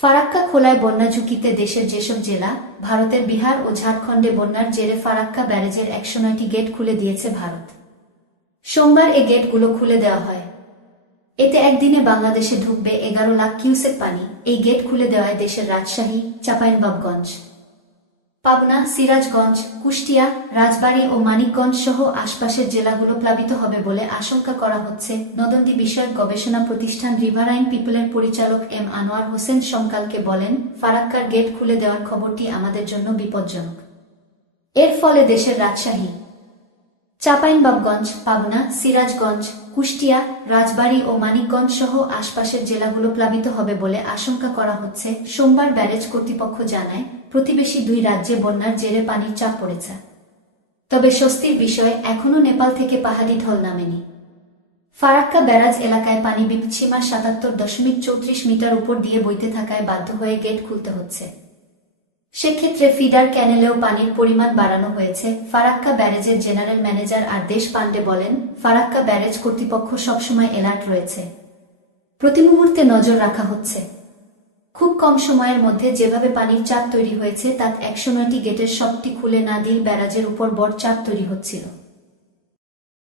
ফারাক্কা খোলায় বন্যা ঝুঁকিতে দেশের যেসব জেলা, ভারতের বিহার ও ঝাড়খণ্ডে বন্যার জেরে ফারাক্কা ব্যারেজের ১০৯টি গেট খুলে দিয়েছে ভারত। সোমবার এ গেটগুলো খুলে দেওয়া হয়। এতে একদিনে বাংলাদেশে ঢুকবে ১১ লাখ কিউসেক পানি। এই গেট খুলে দেওয়ায় দেশের রাজশাহী, চাঁপাইনবাবগঞ্জ, পাবনা, সিরাজগঞ্জ, কুষ্টিয়া, রাজবাড়ী ও মানিকগঞ্জ সহ আশপাশের জেলাগুলো প্লাবিত হবে বলে আশঙ্কা করা হচ্ছে। নদী বিষয়ক গবেষণা প্রতিষ্ঠান রিভারাইন পিপলের পরিচালক এম আনোয়ার হোসেন সমকালকে বলেন, ফারাক্কার গেট খুলে দেওয়ার খবরটি আমাদের জন্য বিপজ্জনক। এর ফলে দেশের রাজশাহী, চাঁপাইনবাবগঞ্জ, পাবনা, সিরাজগঞ্জ, কুষ্টিয়া, রাজবাড়ী ও মানিকগঞ্জ সহ আশপাশের জেলাগুলো প্লাবিত হবে বলে আশঙ্কা করা হচ্ছে। সোমবার ব্যারেজ কর্তৃপক্ষ জানায়, প্রতিবেশী দুই রাজ্যে বন্যার জেরে পানির চাপ পড়েছে। তবে স্বস্তির বিষয়, এখনও নেপাল থেকে পাহাড়ি ঢল নামেনি। ফারাক্কা ব্যারাজ এলাকায় পানি বিপদসীমার ৭৭.৩৪ মিটার উপর দিয়ে বইতে থাকায় বাধ্য হয়ে গেট খুলতে হচ্ছে। সেক্ষেত্রে ফিডার ক্যানেলেও পানির পরিমাণ বাড়ানো হয়েছে। ফারাক্কা ব্যারেজের জেনারেল ম্যানেজার আরদেশ পান্ডে বলেন, ফারাক্কা ব্যারেজ কর্তৃপক্ষ সবসময় অ্যালার্ট রয়েছে, প্রতি মুহূর্তে নজর রাখা হচ্ছে। খুব কম সময়ের মধ্যে যেভাবে পানির চাপ তৈরি হয়েছে তাতে ১০৯টি গেটের সবটি খুলে না দিলে ব্যারাজের উপর বড় চাপ তৈরি হচ্ছিল।